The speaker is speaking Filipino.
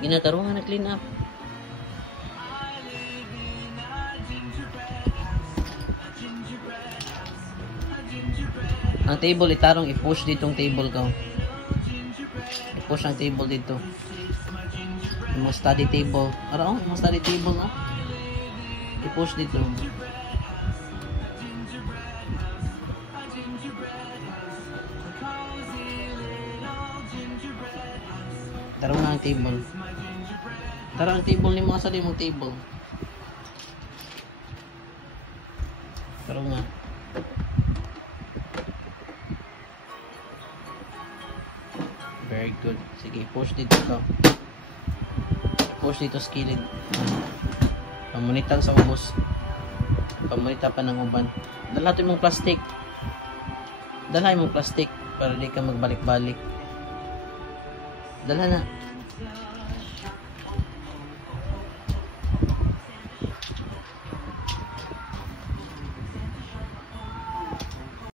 Ginatarungan na clean up. Ang table itarong i-push ditong table ka. I-push ang table dito. Yung study table. Araw, yung study table na. I-push dito. Tarong na ang table. Tarong ang table ni mga sali mong table. Tarong nga. Very good. Sige, push dito ka. Push dito skilled. Pamunitan sa ubos. Pamunita pa ng uban. Dalhatin mong plastic. Dalhatin mong plastic para di ka magbalik-balik. Dalhan na.